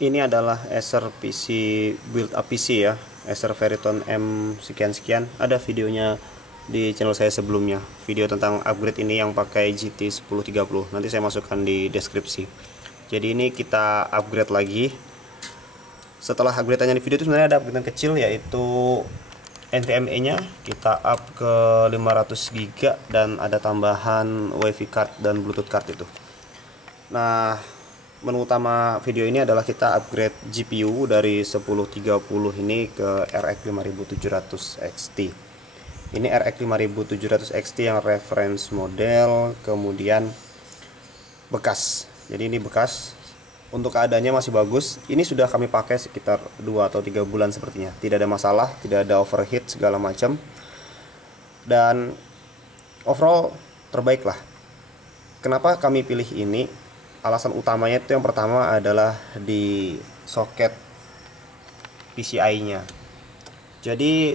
Ini adalah Acer PC build up PC ya, Acer Veriton M sekian-sekian. Ada videonya di channel saya sebelumnya, video tentang upgrade ini yang pakai GT 1030. Nanti saya masukkan di deskripsi. Jadi ini kita upgrade lagi. Setelah upgradeannya di video itu sebenarnya ada upgrade kecil, yaitu NVMe nya kita up ke 500 GB dan ada tambahan WiFi card dan Bluetooth card itu. Nah, menu utama video ini adalah kita upgrade GPU dari 1030 ini ke RX 5700 XT. Ini RX 5700 XT yang reference model, kemudian bekas. Jadi ini bekas. Untuk keadaannya masih bagus. Ini sudah kami pakai sekitar 2 atau 3 bulan sepertinya. Tidak ada masalah, tidak ada overheat segala macam. Dan overall terbaik lah. Kenapa kami pilih ini? Alasan utamanya itu yang pertama adalah di soket PCI-nya. Jadi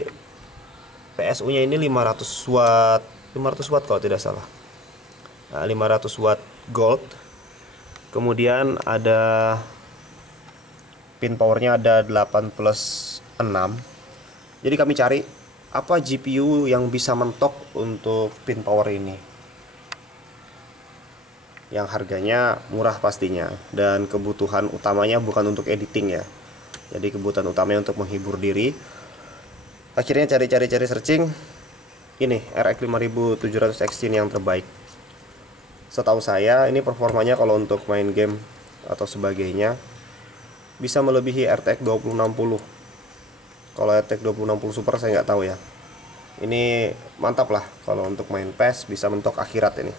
PSU-nya ini 500 watt, 500 watt kalau tidak salah. Nah, 500 watt gold. Kemudian ada pin powernya ada 8+6. Jadi kami cari apa GPU yang bisa mentok untuk pin power ini, yang harganya murah pastinya, dan kebutuhan utamanya bukan untuk editing ya. Jadi kebutuhan utamanya untuk menghibur diri. Akhirnya cari-cari searching, ini RX 5700 XT ini yang terbaik. Setahu saya ini performanya kalau untuk main game atau sebagainya bisa melebihi RTX 2060. Kalau RTX 2060 Super saya nggak tahu ya. Ini mantap lah kalau untuk main PES, bisa mentok akhirat ini.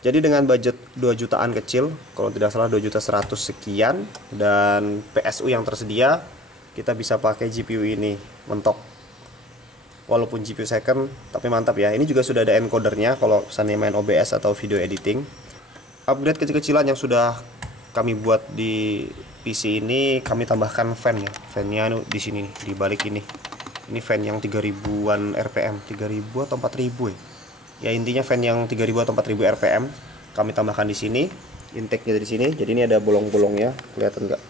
Jadi dengan budget 2 jutaan kecil, kalau tidak salah 2.100.000 sekian, dan PSU yang tersedia, kita bisa pakai GPU ini mentok. Walaupun GPU second, tapi mantap ya. Ini juga sudah ada encodernya kalau misalnya main OBS atau video editing. Upgrade kecil-kecilan yang sudah kami buat di PC ini, kami tambahkan fan ya. Fan-nya di sini, di balik ini. Ini fan yang 3000-an RPM, 3000 atau 4000 ya. Ya intinya fan yang 3000 atau 4000 RPM kami tambahkan di sini. Intake-nya di sini. Jadi ini ada bolong-bolongnya, kelihatan nggak?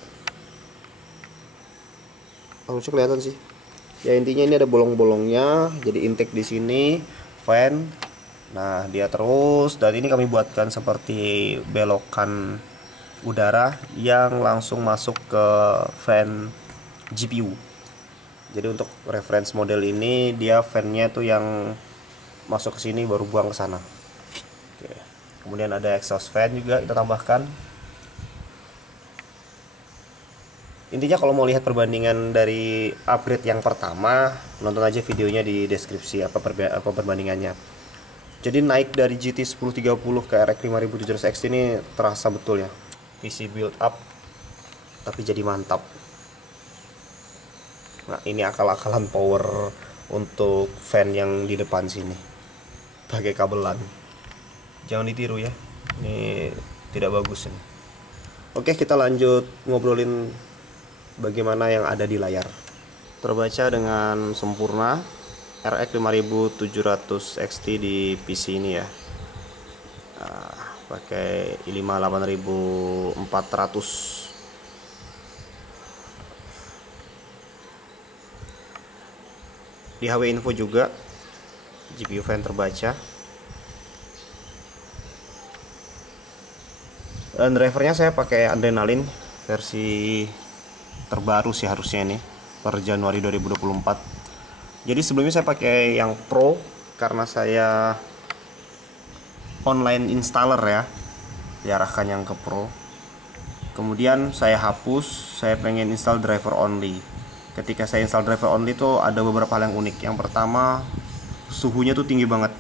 Harusnya kelihatan sih. Ya intinya ini ada bolong-bolongnya. Jadi intake di sini, fan. Nah, dia terus, dan ini kami buatkan seperti belokan udara yang langsung masuk ke fan GPU. Jadi untuk reference model ini dia fan-nya tuh yang masuk ke sini baru buang ke sana. Oke. Kemudian ada exhaust fan juga kita tambahkan. Intinya kalau mau lihat perbandingan dari upgrade yang pertama, nonton aja videonya di deskripsi apa perbandingannya. Jadi naik dari GT 1030 ke RX 5700 XT ini terasa betul ya. PC build up tapi jadi mantap. Nah, ini akal-akalan power untuk fan yang di depan sini. Pakai kabelan. Jangan ditiru ya. Ini tidak bagus ini. Oke, kita lanjut ngobrolin bagaimana yang ada di layar. Terbaca dengan sempurna RX 5700 XT di PC ini ya. Nah, pakai i5 8400. Di HW Info juga GPU fan terbaca. Dan drivernya saya pakai Adrenalin versi terbaru sih harusnya ini, per Januari 2024. Jadi sebelumnya saya pakai yang Pro karena saya online installer ya, diarahkan yang ke Pro. Kemudian saya hapus, saya pengen install driver only. Ketika saya install driver only tuh ada beberapa hal yang unik. Yang pertama, suhunya tuh tinggi banget,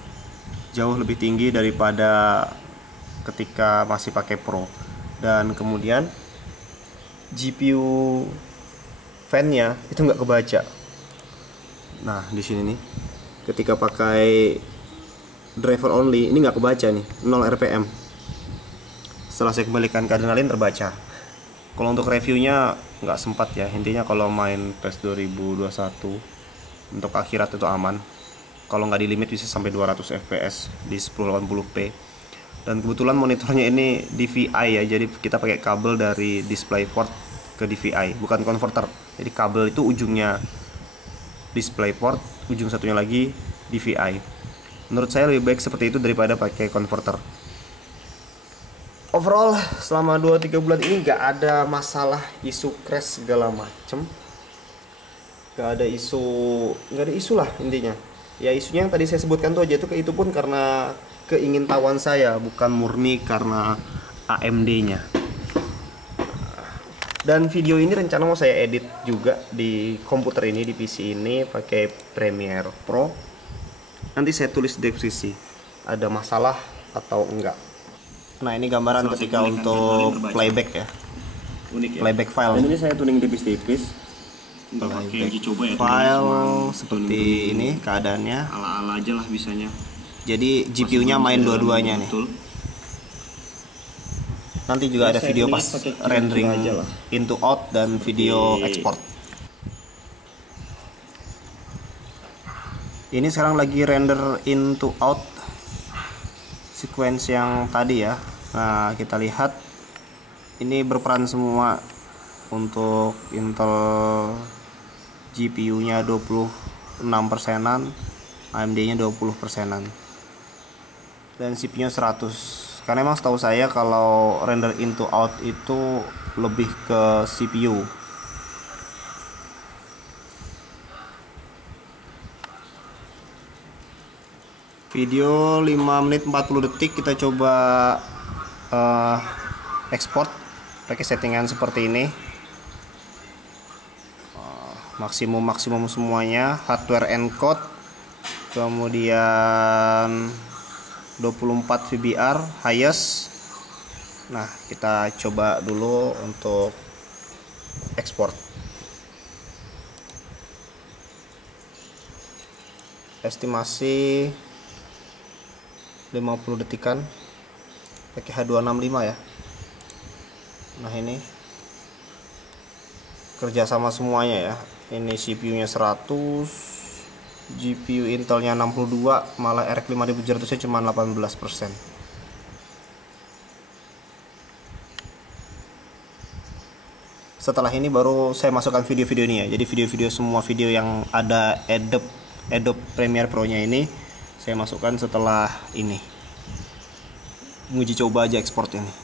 jauh lebih tinggi daripada ketika masih pakai Pro. Dan kemudian GPU fan-nya itu nggak kebaca. Nah di sini nih, ketika pakai driver only ini nggak kebaca nih, 0 RPM. Setelah saya kembalikan ke Adrenalin terbaca. Kalau untuk reviewnya nggak sempat ya. Intinya kalau main PES 2021 untuk akhirat itu aman. Kalau nggak di limit bisa sampai 200 fps di 1080p. Dan kebetulan monitornya ini DVI ya, jadi kita pakai kabel dari DisplayPort ke ke DVI, bukan converter. Jadi kabel itu ujungnya DisplayPort, ujung satunya lagi DVI. Menurut saya lebih baik seperti itu daripada pakai converter. Overall selama 2-3 bulan ini gak ada masalah isu crash segala macem. Gak ada isu lah intinya. Ya isunya yang tadi saya sebutkan tuh aja, itu pun karena keingintahuan saya, bukan murni karena AMD-nya. Dan video ini rencana mau saya edit juga di komputer ini, di PC ini pakai Premiere Pro. Nanti saya tulis di deskripsi ada masalah atau enggak. Nah ini gambaran ketika untuk playback ya. Unik ya. Playback file. Dan ini saya tuning tipis-tipis. Nggak pakai uji coba ya. File seperti ini keadaannya. Ala-ala aja lah bisanya. Jadi GPU-nya main dua-duanya nih. Nanti juga ada video pas rendering into out dan video export. Ini sekarang lagi render into out sequence yang tadi ya. Nah kita lihat ini berperan semua. Untuk Intel GPU nya 26%, AMD nya 20%, dan CPU nya 100. Karena emang setahu saya kalau render into out itu lebih ke CPU. Video 5 menit 40 detik, kita coba export pakai settingan seperti ini. Maksimum semuanya, hardware encode, kemudian 24 VBR highest. Nah kita coba dulu untuk export. Estimasi 50 detikan pakai H265 ya. Nah ini kerjasama semuanya ya. Ini CPU nya 100, GPU Intelnya 62, malah RX 5700 nya cuma 18%. Setelah ini baru saya masukkan video-video ini ya. Jadi video-video, semua video yang ada Adobe Premiere Pro nya ini saya masukkan setelah ini. Menguji coba aja ekspornya nih.